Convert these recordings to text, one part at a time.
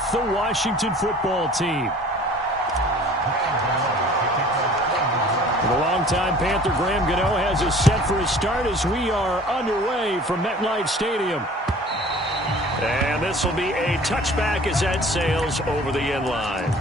with the Washington football team. The longtime Panther Graham Gano has us set for his start as we are underway from MetLife Stadium. And this will be a touchback as that sails over the end line.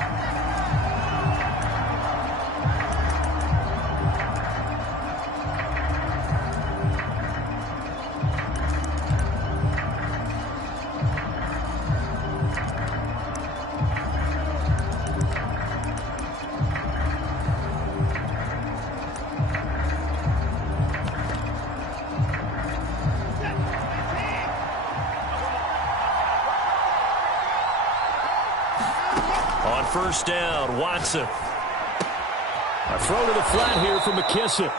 On first down, Watson. A throw to the flat here from McKissick.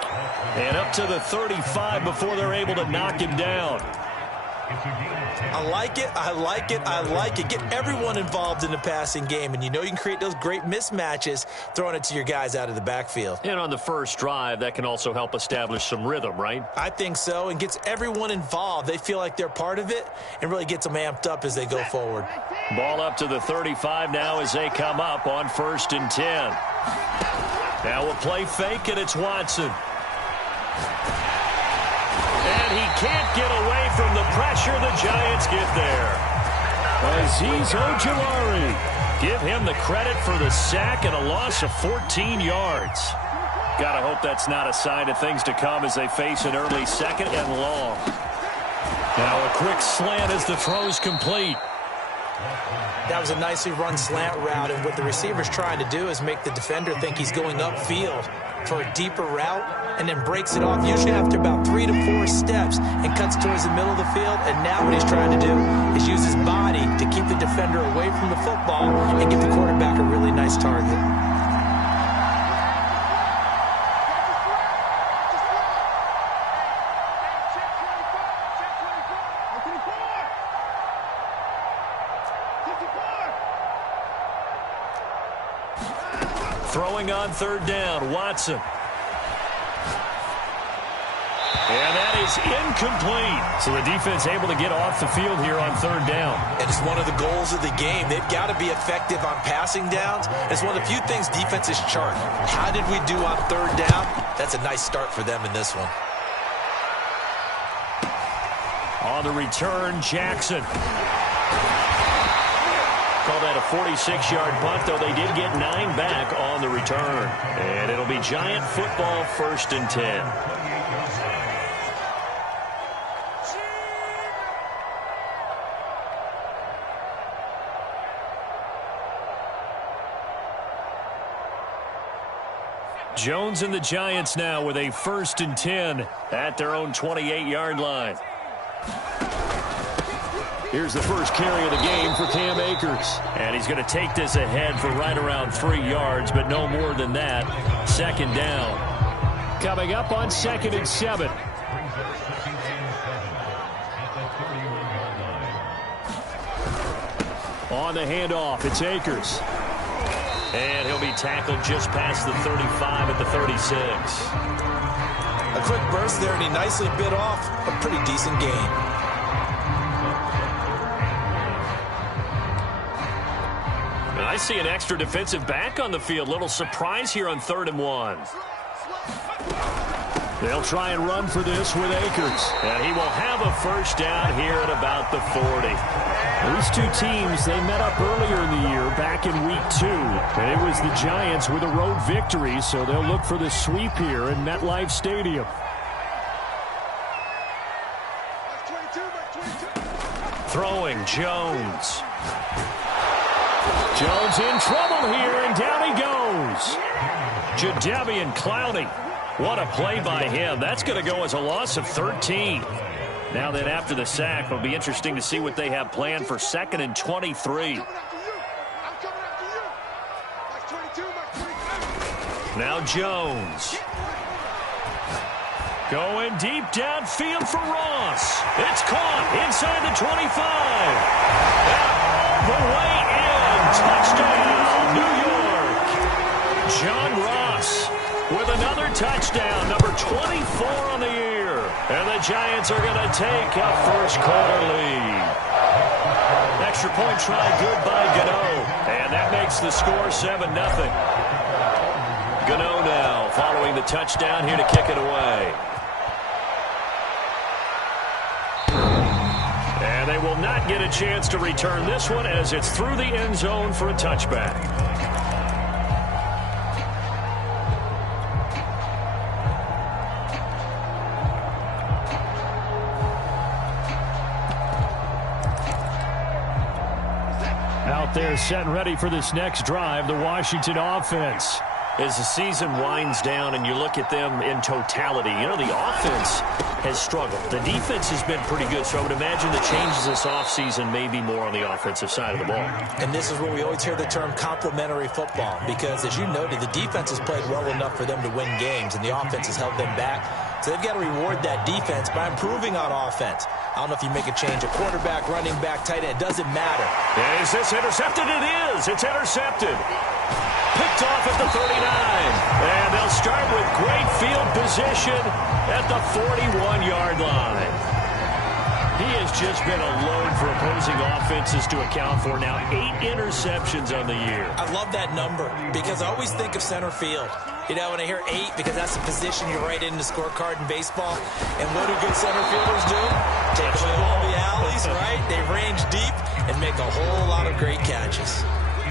And up to the 35 before they're able to knock him down. I like it, I like it, I like it. Get everyone involved in the passing game, and you know you can create those great mismatches throwing it to your guys out of the backfield. And on the first drive, that can also help establish some rhythm, right? I think so, and gets everyone involved. They feel like they're part of it and really gets them amped up as they go forward. Ball up to the 35 now as they come up on 1st and 10. Now we'll play fake, and it's Watson. And he can't get away from the pressure. The Giants get there. Azeez Ojulari. Give him the credit for the sack and a loss of 14 yards. Gotta hope that's not a sign of things to come as they face an early 2nd and long. Now a quick slant as the throw's complete. That was a nicely run slant route, and what the receiver's trying to do is make the defender think he's going upfield for a deeper route, and then breaks it off usually after about 3 to 4 steps and cuts towards the middle of the field. And now what he's trying to do is use his body to keep the defender away from the football and give the quarterback a really nice target. Throwing on 3rd down, Watson. And that is incomplete. So the defense able to get off the field here on 3rd down. And it's one of the goals of the game. They've got to be effective on passing downs. It's one of the few things defenses chart. How did we do on 3rd down? That's a nice start for them in this one. On the return, Jackson. Call that a 46-yard punt, though they did get 9 back on the return. And it'll be Giant football 1st and 10. Jones and the Giants now with a 1st and 10 at their own 28-yard line. Here's the first carry of the game for Cam Akers. And he's going to take this ahead for right around 3 yards, but no more than that. 2nd down. Coming up on 2nd and 7. On the handoff, it's Akers. And he'll be tackled just past the 35 at the 36. A quick burst there, and he nicely bit off a pretty decent gain. I see an extra defensive back on the field. Little surprise here on 3rd and 1. They'll try and run for this with Akers. And he will have a 1st down here at about the 40. These two teams, they met up earlier in the year, back in week 2. And it was the Giants with a road victory, so they'll look for the sweep here in MetLife Stadium. Throwing, Jones. Jones in trouble here, and down he goes. Jadeveon Clowney. What a play by him. That's going to go as a loss of 13. Now then, after the sack, it'll be interesting to see what they have planned for 2nd and 23. Now Jones. Going deep downfield for Ross. It's caught inside the 25. And all the way in. Touchdown, New York. John Ross with another touchdown, number 24 on the year. And the Giants are going to take a 1st quarter lead. Extra point try good by Gano. makes the score 7-0. Gano now following the touchdown here to kick it away. And they will not get a chance to return this one as it's through the end zone for a touchback. Out there set and ready for this next drive, the Washington offense. As the season winds down and you look at them in totality, you know, the offense has struggled. The defense has been pretty good, so I would imagine the changes this offseason may be more on the offensive side of the ball. And this is where we always hear the term complementary football, because as you noted, the defense has played well enough for them to win games, and the offense has held them back. So they've got to reward that defense by improving on offense. I don't know if you make a change, a quarterback, running back, tight end, it doesn't matter. Is this intercepted? It is. It's intercepted. Picked off at the 39. And they'll start with great field position at the 41-yard line. He has just been a load for opposing offenses to account for. Now 8 interceptions on the year. I love that number because I always think of center field. You know, when I hear 8, because that's the position you write in the scorecard in baseball. And what do good center fielders do? Take away all the alleys, right? They range deep and make a whole lot of great catches.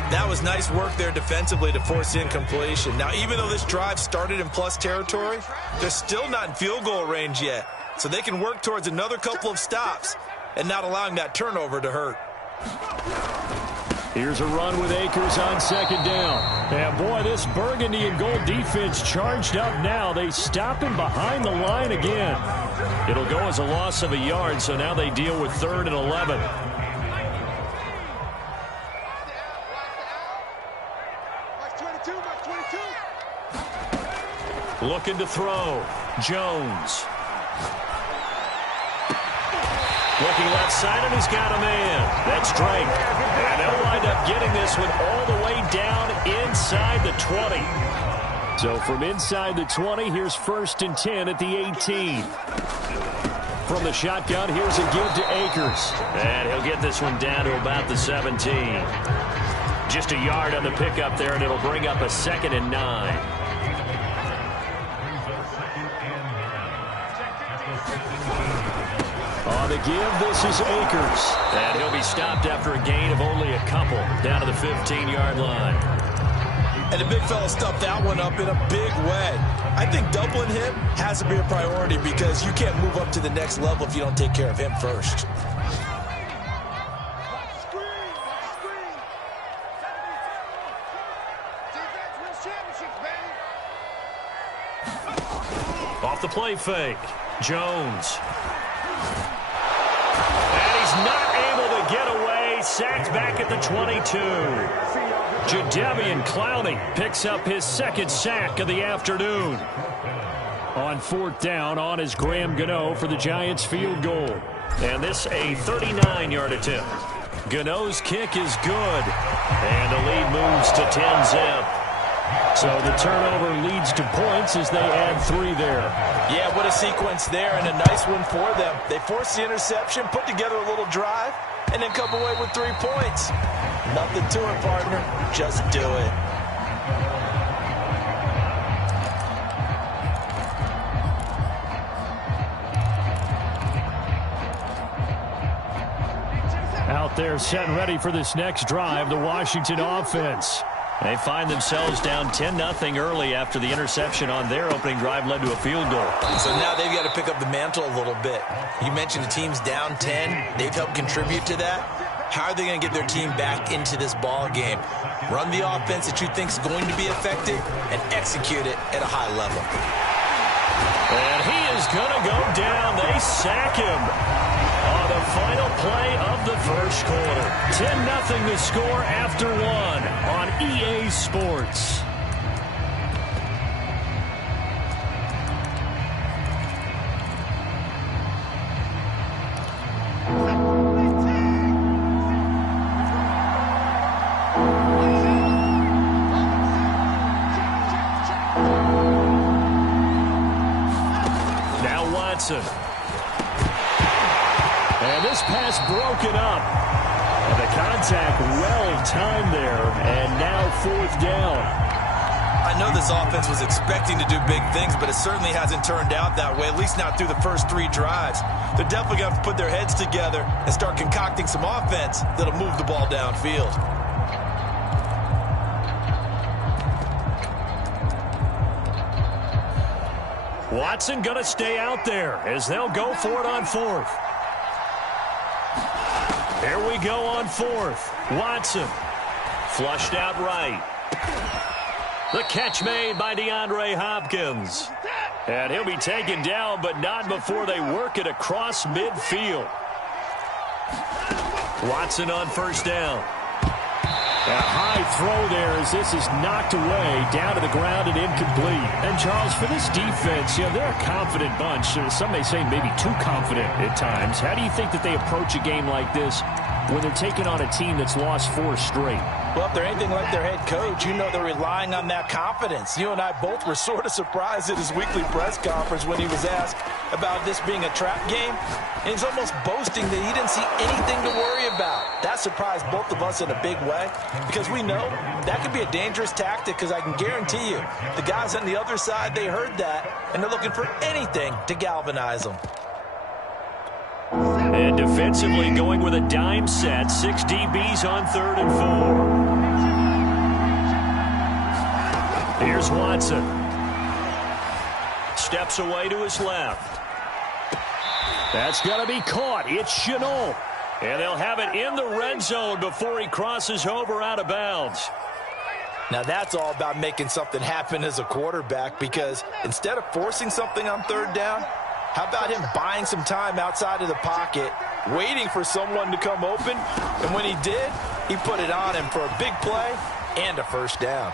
That was nice work there defensively to force incompletion. Now, even though this drive started in plus territory, they're still not in field goal range yet. So they can work towards another couple of stops and not allowing that turnover to hurt. Here's a run with Akers on second down. And boy, this burgundy and gold defense charged up now. They stop him behind the line again. It'll go as a loss of a yard, so now they deal with 3rd and 11. Looking to throw. Jones. Looking left side, and he's got a man. That's Drake. And they'll wind up getting this one all the way down inside the 20. So from inside the 20, here's 1st and 10 at the 18. From the shotgun, here's a give to Akers. And he'll get this one down to about the 17. Just a yard on the pickup there, and it'll bring up a 2nd and 9. On the give, this is Akers. And he'll be stopped after a gain of only a couple down to the 15-yard line. And the big fella stuffed that one up in a big way. I think doubling him has to be a priority because you can't move up to the next level if you don't take care of him first. Off the play fake. Jones. And he's not able to get away. Sacked back at the 22. Jadeveon Clowney picks up his 2nd sack of the afternoon. On 4th down, on is Graham Gano for the Giants field goal. And this a 39-yard attempt. Gano's kick is good. And the lead moves to 10-zip. So the turnover leads to points as they add 3 there. Yeah, what a sequence there, and a nice one for them. They forced the interception, put together a little drive, and then come away with 3 points. Nothing to it, partner. Just do it. Out there set and ready for this next drive, the Washington offense. They find themselves down 10-0 early after the interception on their opening drive led to a field goal. So now they've got to pick up the mantle a little bit. You mentioned the team's down 10. They've helped contribute to that. How are they going to get their team back into this ball game? Run the offense that you think is going to be effective and execute it at a high level. And he is going to go down. They sack him on the final play of the first quarter. 10-0 the score after 1 on EA Sports. Now Watson. And this pass broken up. And the contact well timed there, and now fourth down. I know this offense was expecting to do big things, but it certainly hasn't turned out that way, at least not through the first 3 drives. They're definitely going to have to put their heads together and start concocting some offense that'll move the ball downfield. Watson going to stay out there as they'll go for it on fourth. Here we go on fourth. Watson flushed out right. The catch made by DeAndre Hopkins. And he'll be taken down, but not before they work it across midfield. Watson on first down. A high throw there as this is knocked away, down to the ground and incomplete. And, Charles, for this defense, they're a confident bunch. Some may say maybe too confident at times. How do you think that they approach a game like this when they're taking on a team that's lost 4 straight? Well, if they're anything like their head coach, you know they're relying on that confidence. You and I both were sort of surprised at his weekly press conference when he was asked about this being a trap game. And he's almost boasting that he didn't see anything to worry about. That surprised both of us in a big way because we know that could be a dangerous tactic because I can guarantee you the guys on the other side, they heard that, and they're looking for anything to galvanize them. And defensively going with a dime set. 6 DBs on 3rd and 4. Here's Watson. Steps away to his left. That's going to be caught. It's Chenault. And they'll have it in the red zone before he crosses over out of bounds. Now that's all about making something happen as a quarterback because instead of forcing something on 3rd down, how about him buying some time outside of the pocket, waiting for someone to come open, and when he did, he put it on him for a big play and a first down.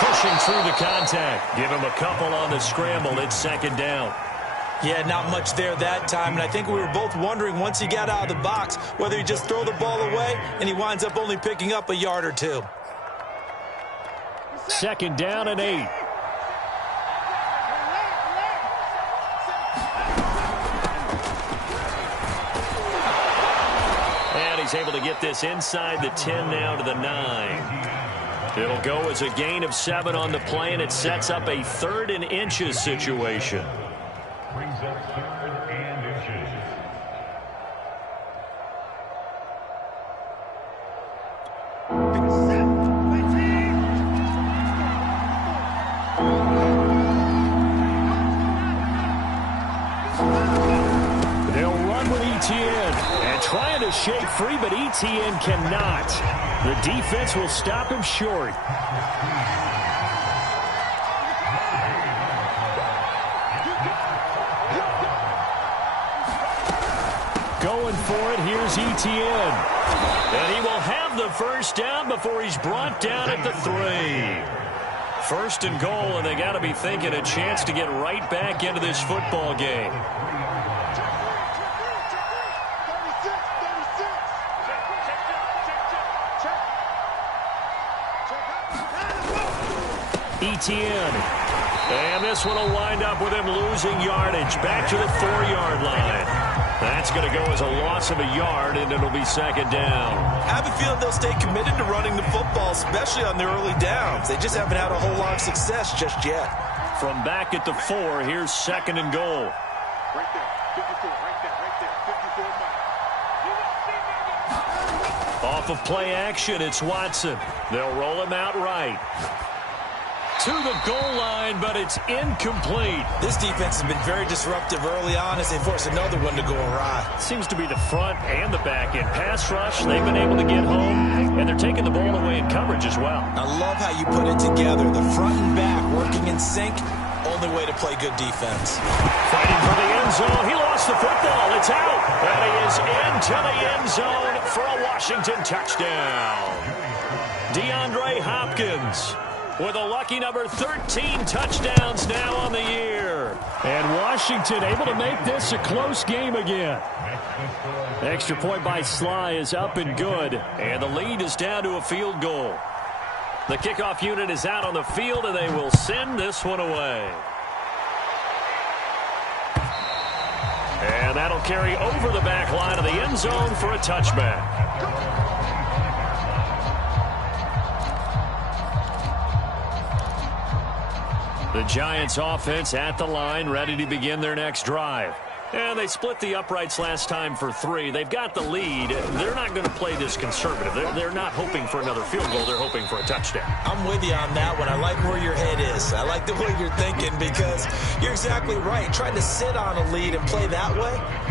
Pushing through the contact. Give him a couple on the scramble. It's 2nd down. Yeah, not much there that time, and I think we were both wondering once he got out of the box whether he just throw the ball away and he winds up only picking up a yard or 2. 2nd down and 8. And he's able to get this inside the 10 now to the 9. It'll go as a gain of 7 on the play, and it sets up a 3rd and inches situation. Brings up 3rd and inches. They'll run with Etienne and trying to shake free, but Etienne cannot. The defense will stop him short. Going for it, here's Etienne. And he will have the first down before he's brought down at the 3. 1st and goal, and they got to be thinking a chance to get right back into this football game. Etienne. And this one will wind up with him losing yardage. Back to the 4-yard line. That's going to go as a loss of a yard, and it'll be 2nd down. I have a feeling they'll stay committed to running the football, especially on their early downs. They just haven't had a whole lot of success just yet. From back at the 4, here's 2nd and goal. Right there, 54, right there, 54. Off of play action, it's Watson. They'll roll him out right. To the goal line, but it's incomplete. This defense has been very disruptive early on as they force another one to go awry. Seems to be the front and the back end. Pass rush, they've been able to get home, and they're taking the ball away in coverage as well. I love how you put it together. The front and back working in sync. Only way to play good defense. Fighting for the end zone. He lost the football. It's out. And he is into the end zone for a Washington touchdown. DeAndre Hopkins with a lucky number 13 touchdowns now on the year. And Washington able to make this a close game again. Extra point by Sly is up and good. And the lead is down to a field goal. The kickoff unit is out on the field, and they will send this one away. And And that'll carry over the back line of the end zone for a touchback. The Giants offense at the line, ready to begin their next drive. And they split the uprights last time for 3. They've got the lead. They're not going to play this conservative. They're not hoping for another field goal. They're hoping for a touchdown. I'm with you on that one. I like where your head is. I like the way you're thinking because you're exactly right. Trying to sit on a lead and play that way,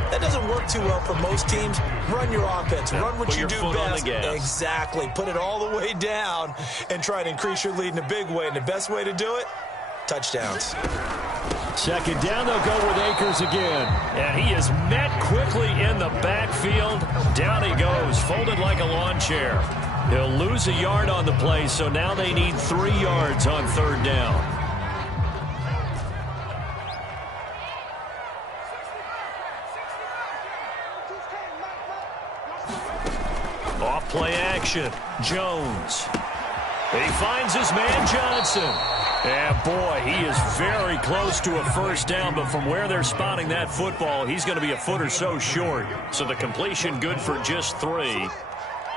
that doesn't work too well for most teams. Run your offense. Run what you do best. Exactly. Put it all the way down and try to increase your lead in a big way. And the best way to do it, touchdowns. Second down, they'll go with Akers again. And he is met quickly in the backfield. Down he goes, folded like a lawn chair. He'll lose a yard on the play, so now they need 3 yards on third down. Off play action. Jones. He finds his man Johnson. And, boy, he is very close to a first down, but from where they're spotting that football, he's going to be a foot or so short. So the completion good for just 3.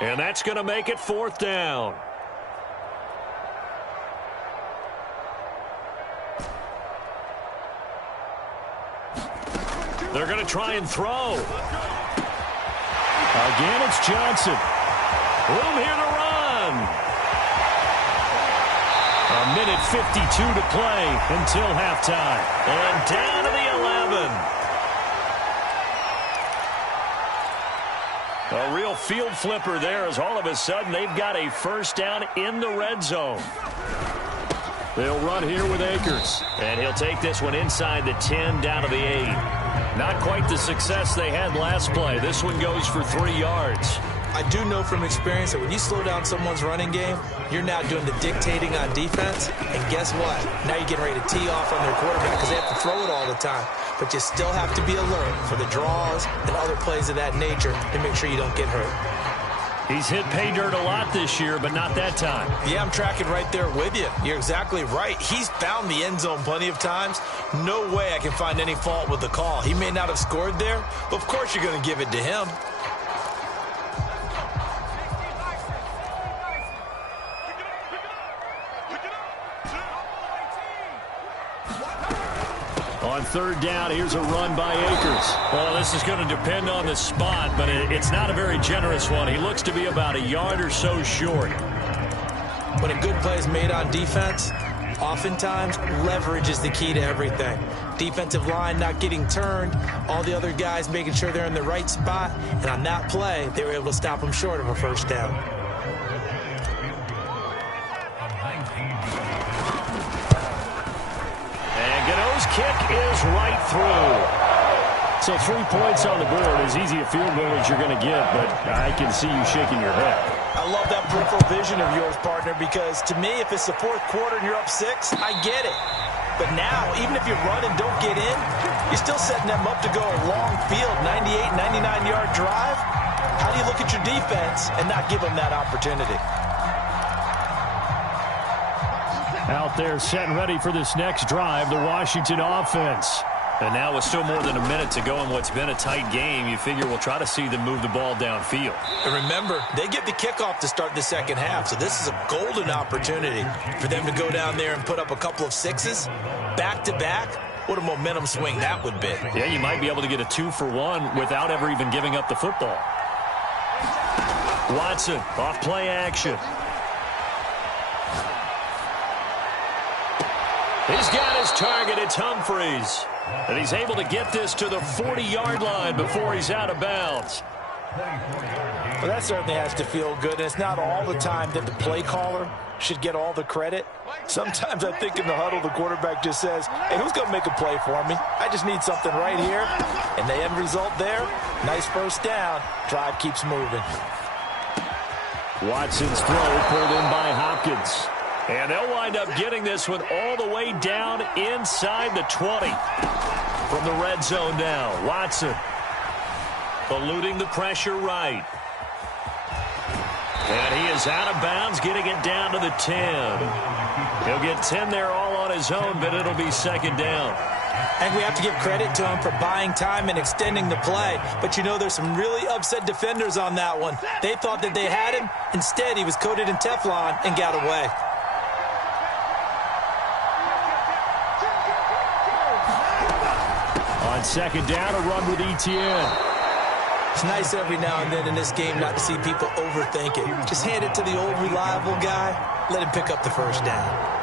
And that's going to make it 4th down. They're going to try and throw. Again, it's Johnson. Room here to run. A minute 52 to play until halftime. And down to the 11. A real field flipper there as all of a sudden they've got a first down in the red zone. They'll run here with Akers. And he'll take this one inside the 10 down to the 8. Not quite the success they had last play. This one goes for 3 yards. I do know from experience that when you slow down someone's running game, you're now doing the dictating on defense. And guess what? Now you're getting ready to tee off on their quarterback because they have to throw it all the time. But you still have to be alert for the draws and other plays of that nature to make sure you don't get hurt. He's hit pay dirt a lot this year, but not that time. Yeah, I'm tracking right there with you. You're exactly right. He's found the end zone plenty of times. No way I can find any fault with the call. He may not have scored there, but of course you're going to give it to him. On third down, here's a run by Akers. Well, this is going to depend on the spot, but it's not a very generous one. He looks to be about a yard or so short. When a good play is made on defense, oftentimes leverage is the key to everything. Defensive line not getting turned, all the other guys making sure they're in the right spot, and on that play, they were able to stop them short of a first down. Kick is right through. So 3 points on the board, as easy a field goal as you're going to get, but I can see you shaking your head. I love that peripheral vision of yours, partner, because to me, if it's the 4th quarter and you're up 6, I get it. But now, even if you run and don't get in, you're still setting them up to go a long field, 98, 99-yard drive. How do you look at your defense and not give them that opportunity? Out there set and ready for this next drive, the Washington offense. And now with still more than a minute to go in what's been a tight game, you figure we'll try to see them move the ball downfield. And remember, they get the kickoff to start the second half, so this is a golden opportunity for them to go down there and put up a couple of 6s back-to-back. What a momentum swing that would be. Yeah, you might be able to get a 2-for-1 without ever even giving up the football. Watson, off play action. He's got his target. It's Humphreys. And he's able to get this to the 40-yard line before he's out of bounds. Well, that certainly has to feel good. And it's not all the time that the play caller should get all the credit. Sometimes I think in the huddle, the quarterback just says, hey, who's going to make a play for me? I just need something right here. And the end result there, nice first down. Drive keeps moving. Watson's throw pulled in by Hopkins. And they'll wind up getting this one all the way down inside the 20. From the red zone now, Watson eluding the pressure right. And he is out of bounds, getting it down to the 10. He'll get 10 there all on his own, but it'll be second down. And we have to give credit to him for buying time and extending the play. But you know, there's some really upset defenders on that one. They thought that they had him. Instead, he was coated in Teflon and got away. On second down, a run with Etienne. It's nice every now and then in this game not to see people overthink it. Just hand it to the old reliable guy. Let him pick up the first down.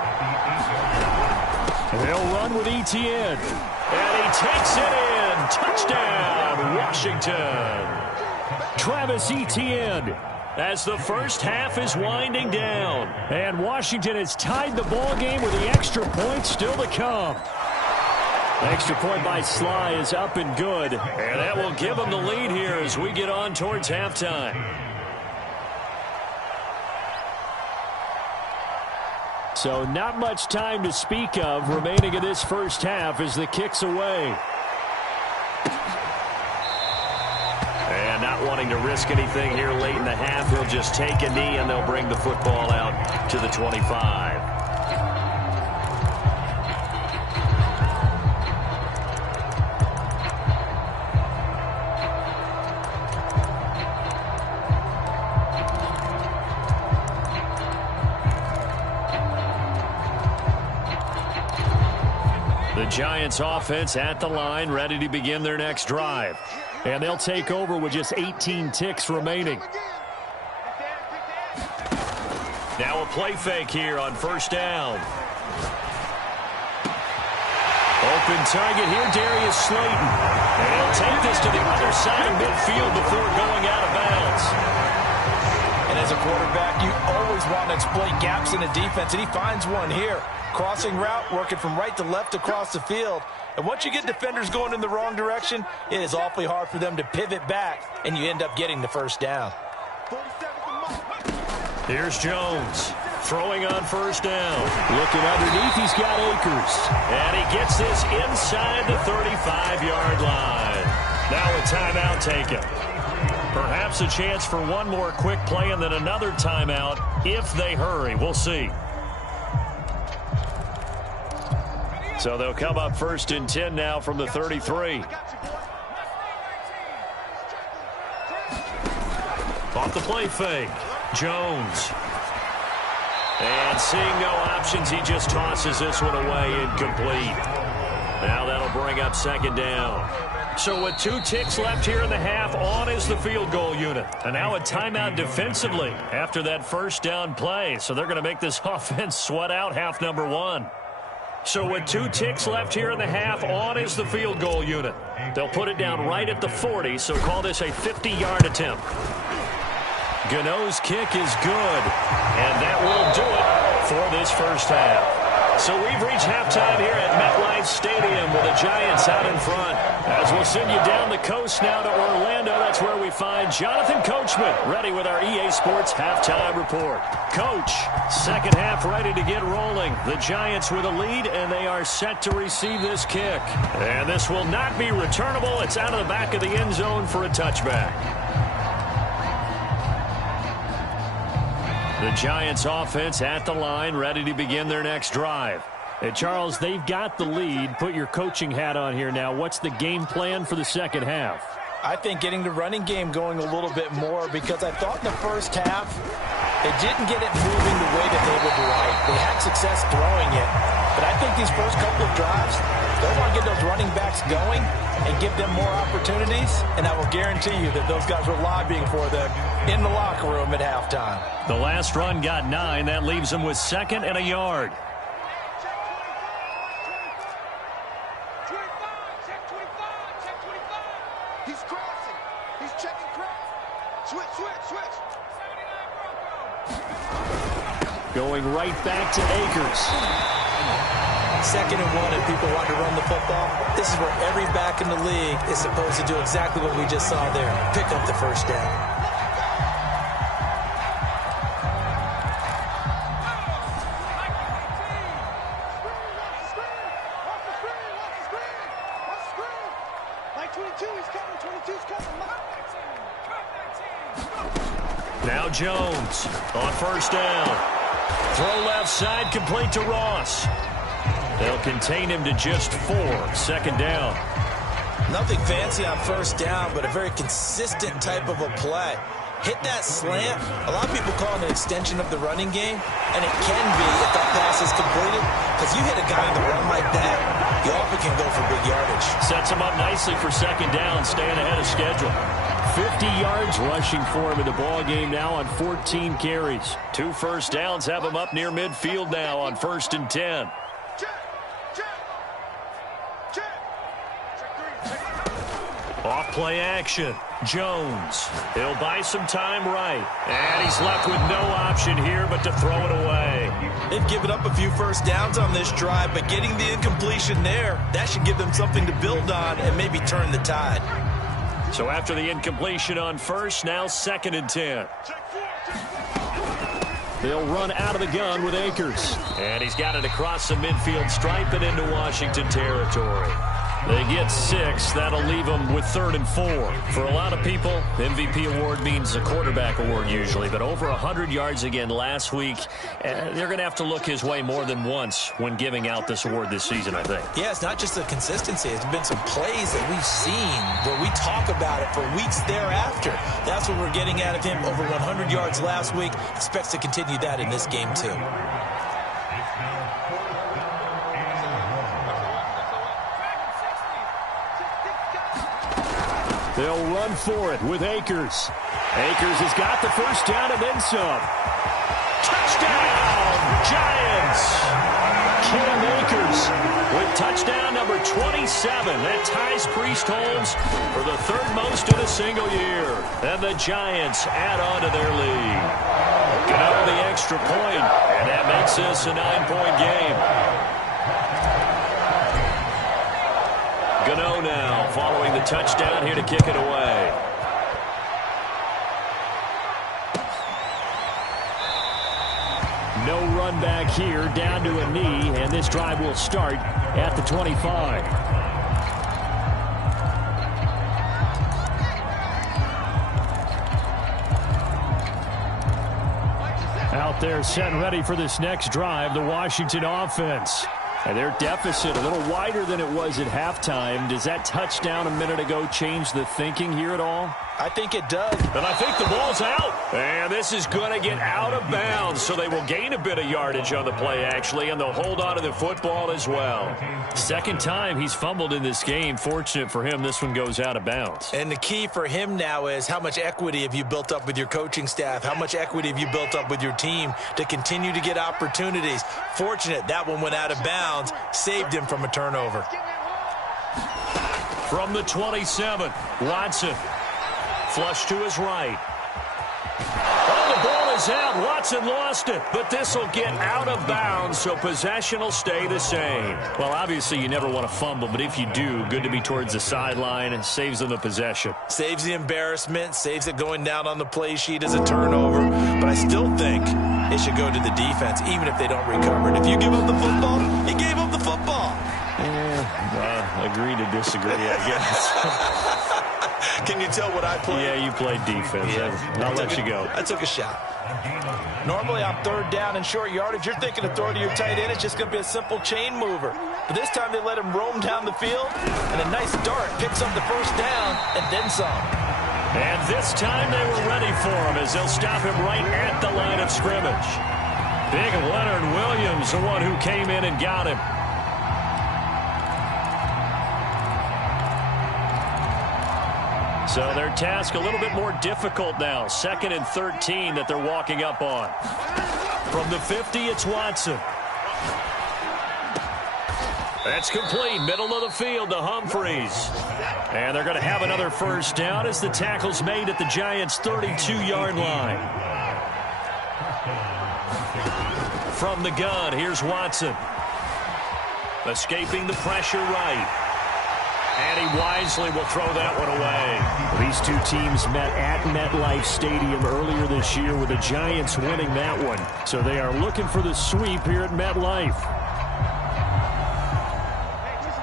They'll run with Etienne. And he takes it in. Touchdown, Washington. Travis Etienne. As the first half is winding down. And Washington has tied the ball game with the extra point still to come. The extra point by Sly is up and good. And that will give them the lead here as we get on towards halftime. So not much time to speak of remaining in this first half as the kick's away. And not wanting to risk anything here late in the half, he'll just take a knee and they'll bring the football out to the 25. The Giants offense at the line, ready to begin their next drive. And they'll take over with just 18 ticks remaining. Now a play fake here on first down. Open target here, Darius Slayton. And he'll take this to the other side of midfield before going out of bounds. And as a quarterback, you always want to exploit gaps in the defense, and he finds one here. Crossing route, working from right to left across the field. And once you get defenders going in the wrong direction, it is awfully hard for them to pivot back, and you end up getting the first down. Here's Jones throwing on first down. Looking underneath, he's got Akers. And he gets this inside the 35-yard line. Now a timeout taken. Perhaps a chance for one more quick play and then another timeout if they hurry. We'll see. So they'll come up first and 10 now from the 33. Off the play fake. Jones. And seeing no options, he just tosses this one away, incomplete. Now that'll bring up second down. So with 2 ticks left here in the half, on is the field goal unit. And now a timeout defensively after that first down play. So they're going to make this offense sweat out half number 1. So with 2 ticks left here in the half, on is the field goal unit. They'll put it down right at the 40, so call this a 50-yard attempt. Gano's kick is good, and that will do it for this first half. So we've reached halftime here at MetLife Stadium with the Giants out in front. As we'll send you down the coast now to Orlando, that's where we find Jonathan Coachman ready with our EA Sports Halftime Report. Coach, second half ready to get rolling. The Giants with a lead, and they are set to receive this kick. And this will not be returnable. It's out of the back of the end zone for a touchback. The Giants offense at the line, ready to begin their next drive. Hey, Charles, they've got the lead. Put your coaching hat on here now. What's the game plan for the second half? I think getting the running game going a little bit more, because I thought in the first half they didn't get it moving the way that they would like. They had success throwing it. But I think these first couple of drives, they want to get those running backs going and give them more opportunities, and I will guarantee you that those guys were lobbying for them in the locker room at halftime. The last run got 9. That leaves them with 2nd and a yard. He's crossing. He's checking cross. Switch. Going right back to Akers. 2nd and 1, if people want to run the football, this is where every back in the league is supposed to do exactly what we just saw there. Pick up the first down. Now Jones on first down. Throw left side, complete to Ross. They'll contain him to just 4. 2nd down. Nothing fancy on 1st down, but a very consistent type of a play. Hit that slant. A lot of people call it an extension of the running game, and it can be if that pass is completed, because you hit a guy on the run like that, you often can go for big yardage. Sets him up nicely for 2nd down, staying ahead of schedule. 50 yards rushing for him in the ball game now on 14 carries. 2 first downs have him up near midfield now on 1st and 10. Off play action. Jones. He'll buy some time right. And he's left with no option here but to throw it away. They've given up a few first downs on this drive, but getting the incompletion there, that should give them something to build on and maybe turn the tide. So after the incompletion on 1st, now 2nd and 10. They'll run out of the gun with Akers. And he's got it across the midfield stripe and into Washington territory. They get 6. That'll leave them with 3rd and 4. For a lot of people, MVP award means a quarterback award usually, but over 100 yards again last week. They're going to have to look his way more than once when giving out this award this season, I think. Yeah, it's not just the consistency. It's been some plays that we've seen where we talk about it for weeks thereafter. That's what we're getting out of him. Over 100 yards last week. Expects to continue that in this game, too. They'll run for it with Akers. Akers has got the 1st down and then some. Touchdown, Giants! Cam Akers with touchdown number 27. That ties Priest Holmes for the 3rd most in a single year. And the Giants add on to their lead. Gano the extra point, and that makes this a 9-point game. Gano now following the touchdown here to kick it away. No run back here, down to a knee, and this drive will start at the 25. Out there set and ready for this next drive, the Washington offense. And their deficit a little wider than it was at halftime. Does that touchdown a minute ago change the thinking here at all? I think it does. And I think the ball's out. And this is going to get out of bounds, so they will gain a bit of yardage on the play, actually, and they'll hold on to the football as well. 2nd time he's fumbled in this game. Fortunate for him, this one goes out of bounds. And the key for him now is how much equity have you built up with your coaching staff? How much equity have you built up with your team to continue to get opportunities? Fortunate that one went out of bounds, saved him from a turnover. From the 27, Watson. Flush to his right. Oh, the ball is out. Watson lost it, but this will get out of bounds, so possession will stay the same. Well, obviously, you never want to fumble, but if you do, good to be towards the sideline. It saves them the possession. Saves the embarrassment, saves it going down on the play sheet as a turnover, but I still think it should go to the defense, even if they don't recover it. If you give up the football, you gave up the football. Agree to disagree, I guess. Can you tell what I played? Yeah, you played defense. Yeah. I'll let you go. I took a shot. Normally on 3rd down and short yardage, you're thinking of throwing to your tight end. It's just going to be a simple chain mover. But this time they let him roam down the field, and a nice dart picks up the 1st down and then some. And this time they were ready for him as they'll stop him right at the line of scrimmage. Big Leonard Williams, the one who came in and got him. So their task a little bit more difficult now. 2nd and 13 that they're walking up on. From the 50, it's Watson. That's complete. Middle of the field to Humphreys. And they're going to have another 1st down as the tackle's made at the Giants' 32-yard line. From the gun, here's Watson. Escaping the pressure right. And he wisely will throw that one away. These two teams met at MetLife Stadium earlier this year with the Giants winning that one. So they are looking for the sweep here at MetLife.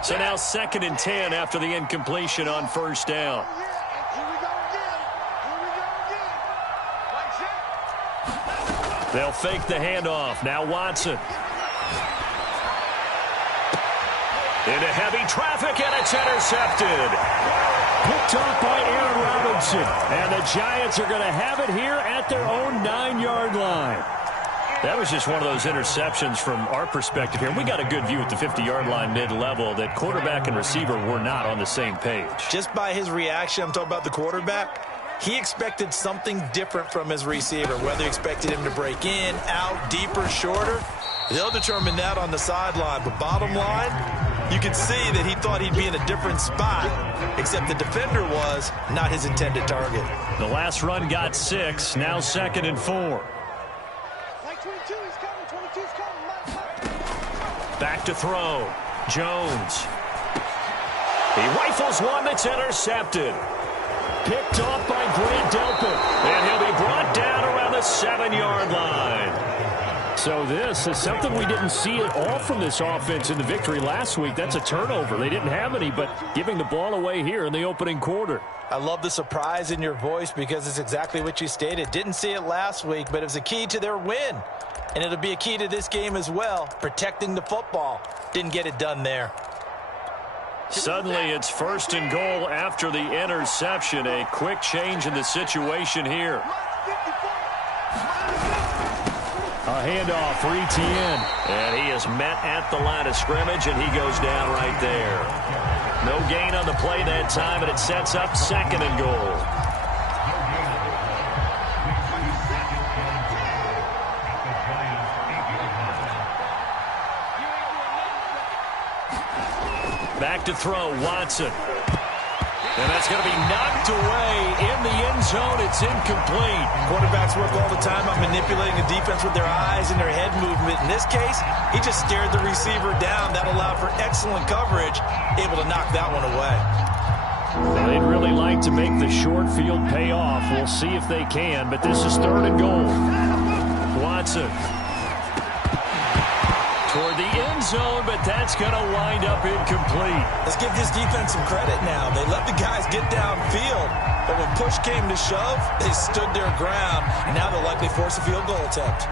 So now 2nd and 10 after the incompletion on 1st down. They'll fake the handoff. Now Watson. Into heavy traffic, and it's intercepted. Picked off by Aaron Robinson. And the Giants are going to have it here at their own 9-yard line. That was just one of those interceptions from our perspective here. We got a good view at the 50-yard line mid-level that quarterback and receiver were not on the same page. Just by his reaction, I'm talking about the quarterback, he expected something different from his receiver, whether he expected him to break in, out, deeper, shorter. They'll determine that on the sideline. But bottom line, you can see that he thought he'd be in a different spot, except the defender was not his intended target. The last run got 6, now 2nd and 4. Back to throw. Jones. He rifles one that's intercepted. Picked off by Grant Delpit. And he'll be brought down around the 7-yard line. So this is something we didn't see at all from this offense in the victory last week. That's a turnover. They didn't have any, but giving the ball away here in the opening quarter. I love the surprise in your voice because it's exactly what you stated. Didn't see it last week, but it was a key to their win. And it'll be a key to this game as well, protecting the football. Didn't get it done there. Suddenly it's 1st and goal after the interception. A quick change in the situation here. A handoff for Etienne. And he is met at the line of scrimmage, and he goes down right there. No gain on the play that time, and it sets up 2nd and goal. Back to throw, Watson. And that's going to be knocked away in the end zone. It's incomplete. Quarterbacks work all the time on manipulating the defense with their eyes and their head movement. In this case, he just stared the receiver down. That allowed for excellent coverage, able to knock that one away. Well, they'd really like to make the short field pay off. We'll see if they can, but this is 3rd and goal. Watson. Toward the end zone, but that's going to wind up incomplete. Let's give this defense some credit now. They let the guys get downfield, but when push came to shove, they stood their ground, and now they'll likely force a field goal attempt.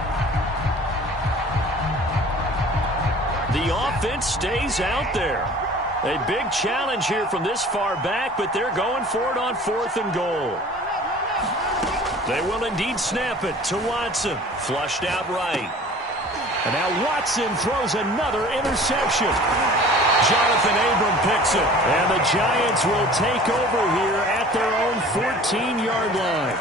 The offense stays out there. A big challenge here from this far back, but they're going for it on 4th and goal. They will indeed snap it to Watson. Flushed out right. And now Watson throws another interception. Jonathan Abram picks it. And the Giants will take over here at their own 14-yard line.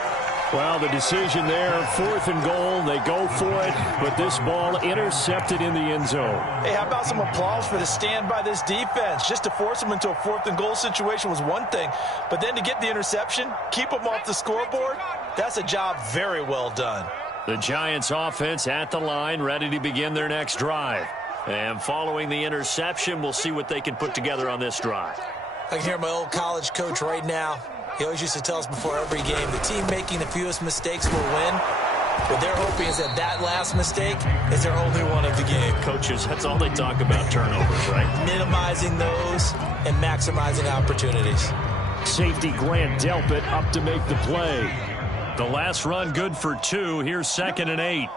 Well, the decision there, 4th and goal. They go for it, but this ball intercepted in the end zone. Hey, how about some applause for the stand by this defense? Just to force them into a 4th and goal situation was one thing, but then to get the interception, keep them off the scoreboard, that's a job very well done. The Giants offense at the line, ready to begin their next drive. And following the interception, we'll see what they can put together on this drive. I can hear my old college coach right now. He always used to tell us before every game, the team making the fewest mistakes will win. What they're hoping is that that last mistake is their only one of the game. Coaches, that's all they talk about, turnovers, right? Minimizing those and maximizing opportunities. Safety Grant Delpit up to make the play. The last run good for 2. Here's 2nd and 8.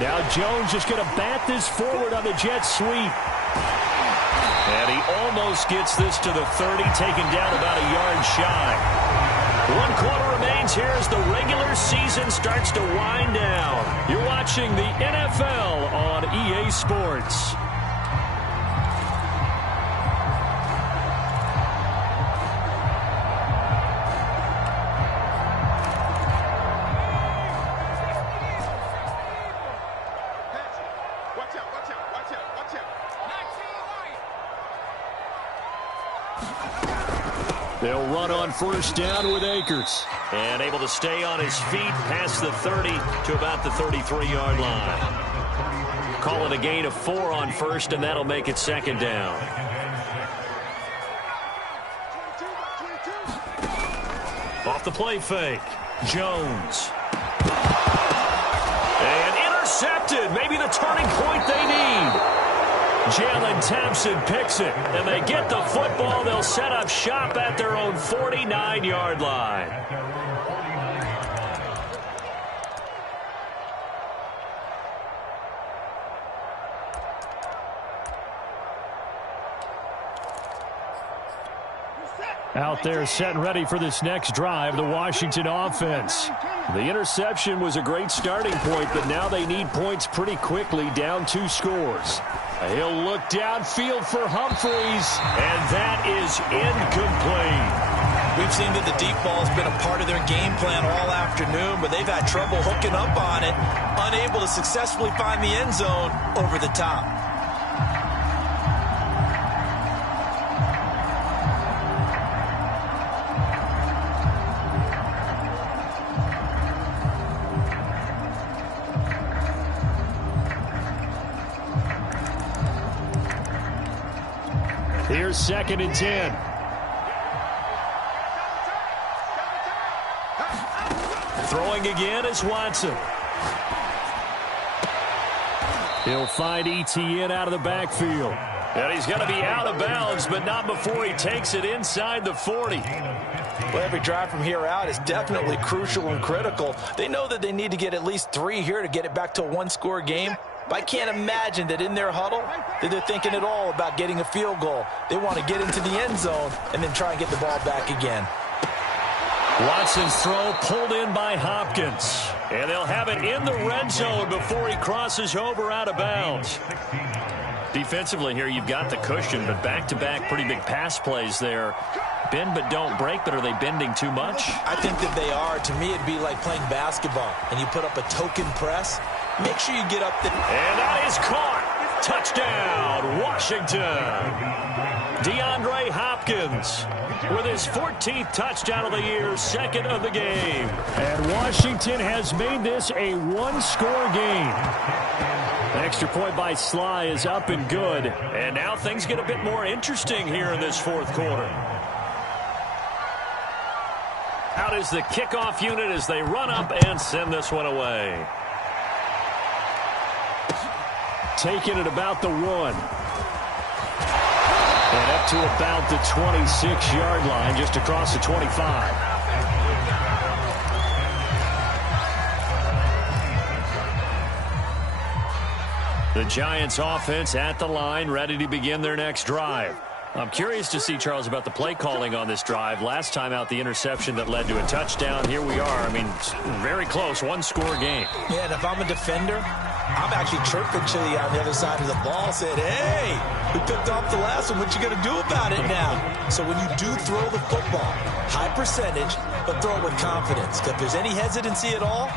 Now Jones just going to bat this forward on the jet sweep. And he almost gets this to the 30, taken down about a yard shy. 1 quarter remains here as the regular season starts to wind down. You're watching the NFL on EA Sports. They'll run on 1st down with Akers. And able to stay on his feet past the 30 to about the 33-yard line. Call it a gain of 4 on 1st, and that'll make it 2nd down. Off the play fake. Jones. And intercepted. Maybe the turning point they need. Jalen Thompson picks it, and they get the football. They'll set up shop at their own 49-yard line. Out there set and ready for this next drive, the Washington offense. The interception was a great starting point, but now they need points pretty quickly, down 2 scores. He'll look downfield for Humphreys, and that is incomplete. We've seen that the deep ball has been a part of their game plan all afternoon, but they've had trouble hooking up on it, unable to successfully find the end zone over the top. Here's 2nd and 10. Throwing again is Watson. He'll find Etienne out of the backfield. And he's going to be out of bounds, but not before he takes it inside the 40. Well, every drive from here out is definitely crucial and critical. They know that they need to get at least 3 here to get it back to a 1-score game. But I can't imagine that in their huddle that they're thinking at all about getting a field goal. They want to get into the end zone and then try and get the ball back again. Watson's throw pulled in by Hopkins. And they'll have it in the red zone before he crosses over out of bounds. Defensively here, you've got the cushion, but back-to-back pretty big pass plays there. Bend but don't break, but are they bending too much? I think that they are. To me, it'd be like playing basketball, and you put up a token press. Make sure you get up there. And that is caught. Touchdown, Washington. DeAndre Hopkins with his 14th touchdown of the year, 2nd of the game. And Washington has made this a 1-score game. An extra point by Sly is up and good. And now things get a bit more interesting here in this 4th quarter. Out is the kickoff unit as they run up and send this one away. Taking it about the 1. And up to about the 26-yard line, just across the 25. The Giants offense at the line, ready to begin their next drive. I'm curious to see, Charles, about the play calling on this drive. Last time out, the interception that led to a touchdown. Here we are. I mean, very close, 1-score game. Yeah, and if I'm a defender, I'm actually chirping to you on the other side of the ball, saying, hey, we picked off the last one. What you going to do about it now? So when you do throw the football, high percentage, but throw it with confidence. Because if there's any hesitancy at all,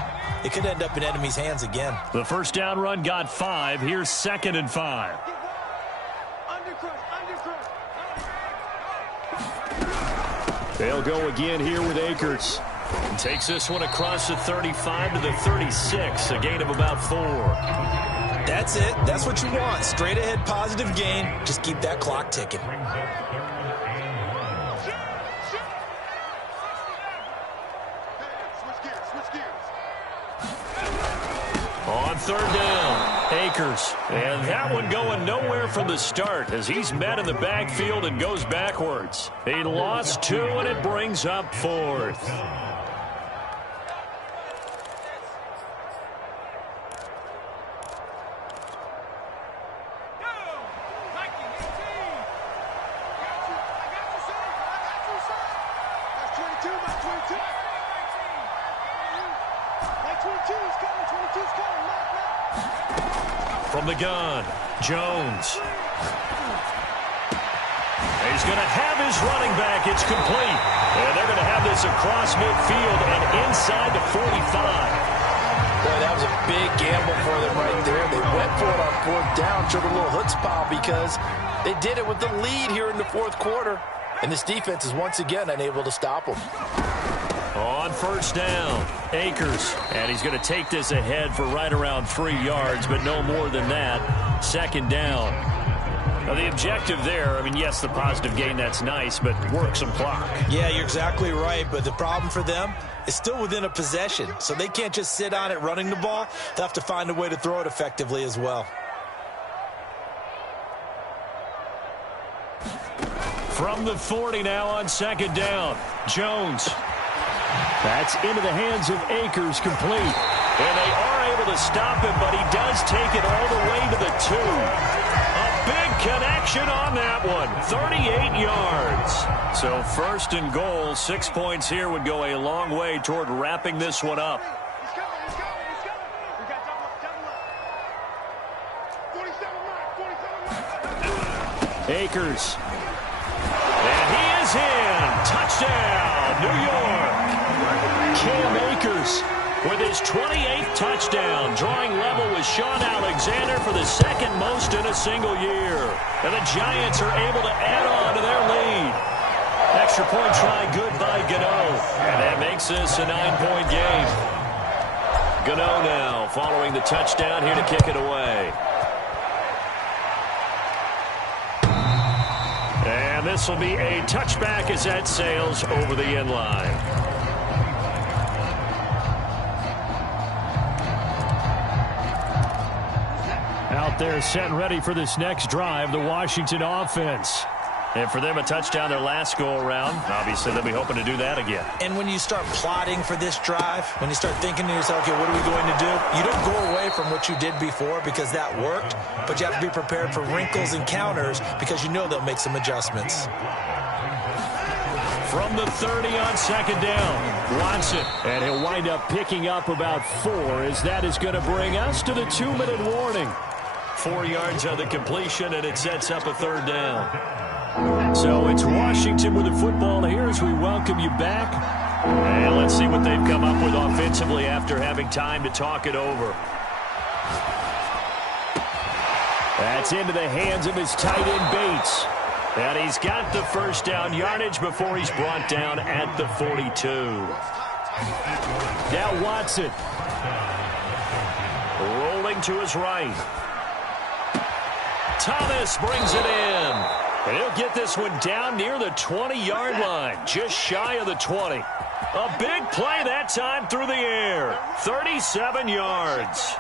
it could end up in enemy's hands again. The first down run got 5. Here's 2nd and 5. They'll go again here with Akers. Takes this one across the 35 to the 36, a gain of about 4. That's it. That's what you want. Straight ahead, positive gain. Just keep that clock ticking. On 3rd down, Akers. And that one going nowhere from the start as he's met in the backfield and goes backwards. He lost 2, and it brings up 4th. From the gun, Jones. He's going to have his running back. It's complete. And they're going to have this across midfield and inside the 45. Boy, that was a big gamble for them right there. They went for it on 4th down, showed a little chutzpah because they did it with the lead here in the 4th quarter. And this defense is once again unable to stop them. On 1st down, Akers. And he's going to take this ahead for right around 3 yards, but no more than that. 2nd down. Now, the objective there, I mean, yes, the positive gain, that's nice, but work some clock. Yeah, you're exactly right, but the problem for them is still within a possession, so they can't just sit on it running the ball. They'll have to find a way to throw it effectively as well. From the 40 now on second down. Jones. That's into the hands of Akers, complete. And they are able to stop him, but he does take it all the way to the 2. A big connection on that one. 38 yards. So first and goal, 6 points here would go a long way toward wrapping this one up. He's coming. We got double up. 47 line. Akers. And he is in. Touchdown, New York. Cam Akers with his 28th touchdown, drawing level with Sean Alexander for the second most in a single year. And the Giants are able to add on to their lead. Extra point try good by Gano. And that makes this a 9-point game. Gano now following the touchdown here to kick it away. And this will be a touchback as that sails over the end line. out there set and ready for this next drive, the Washington offense. And for them, a touchdown their last go-around. Obviously, they'll be hoping to do that again. And when you start plotting for this drive, when you start thinking to yourself, okay, what are we going to do? You don't go away from what you did before because that worked, but you have to be prepared for wrinkles and counters because you know they'll make some adjustments. From the 30 on second down, Watson. And he'll wind up picking up about 4 as that is going to bring us to the 2-minute warning. 4 yards on the completion, and it sets up a third down. So it's Washington with the football here as we welcome you back. And let's see what they've come up with offensively after having time to talk it over. That's into the hands of his tight end Bates. And he's got the first down yardage before he's brought down at the 42. Now Watson. Rolling to his right. Thomas brings it in. And he'll get this one down near the 20-yard line, just shy of the 20. A big play that time through the air. 37 yards.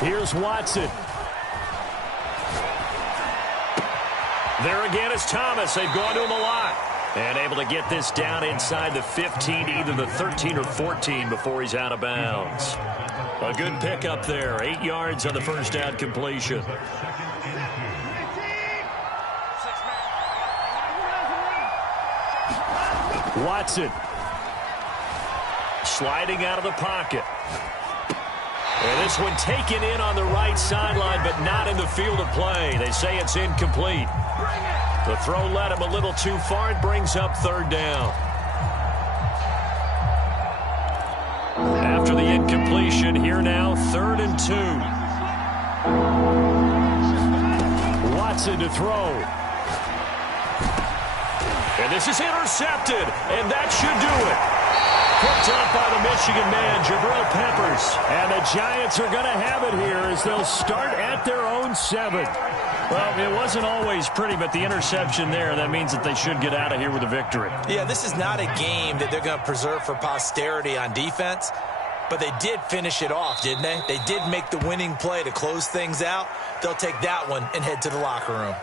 Here's Watson. There again is Thomas. They've gone to him a lot. And able to get this down inside the 15, either the 13 or 14 before he's out of bounds. A good pickup there. 8 yards on the first down completion. Watson. Sliding out of the pocket. And this one taken in on the right sideline, but not in the field of play. They say it's incomplete. The throw led him a little too far. It brings up third down. After the incompletion, here now, 3rd and 2. Watson to throw. And this is intercepted, and that should do it. Picked up by the Michigan man, Jabril Peppers. And the Giants are going to have it here as they'll start at their own 7. Well, it wasn't always pretty, but the interception there, that means that they should get out of here with a victory. Yeah, this is not a game that they're going to preserve for posterity on defense, but they did finish it off, didn't they? They did make the winning play to close things out. They'll take that one and head to the locker room.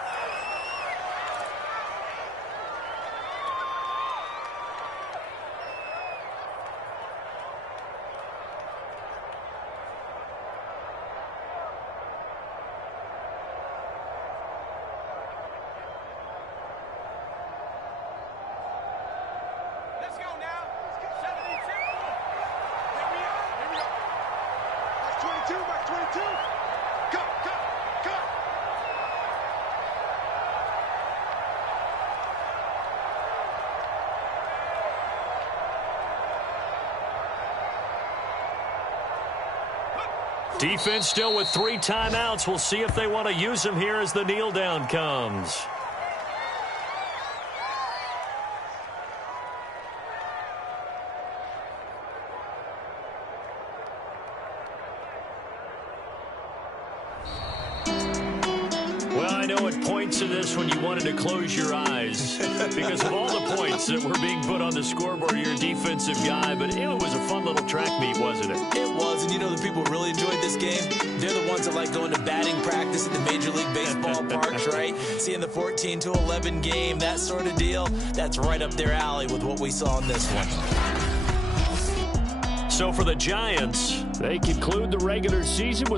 Defense still with 3 timeouts. We'll see if they want to use them here as the kneel down comes. Well, know at points in this when you wanted to close your eyes because of all the points that were being put on the scoreboard. You're a defensive guy, but it was a fun little track meet, wasn't it? It was, and you know the people who really enjoyed this game? They're the ones that like going to batting practice at the Major League Baseball parks, right? Seeing the 14-11 game, that sort of deal. That's right up their alley with what we saw in this one. So for the Giants, They conclude the regular season with a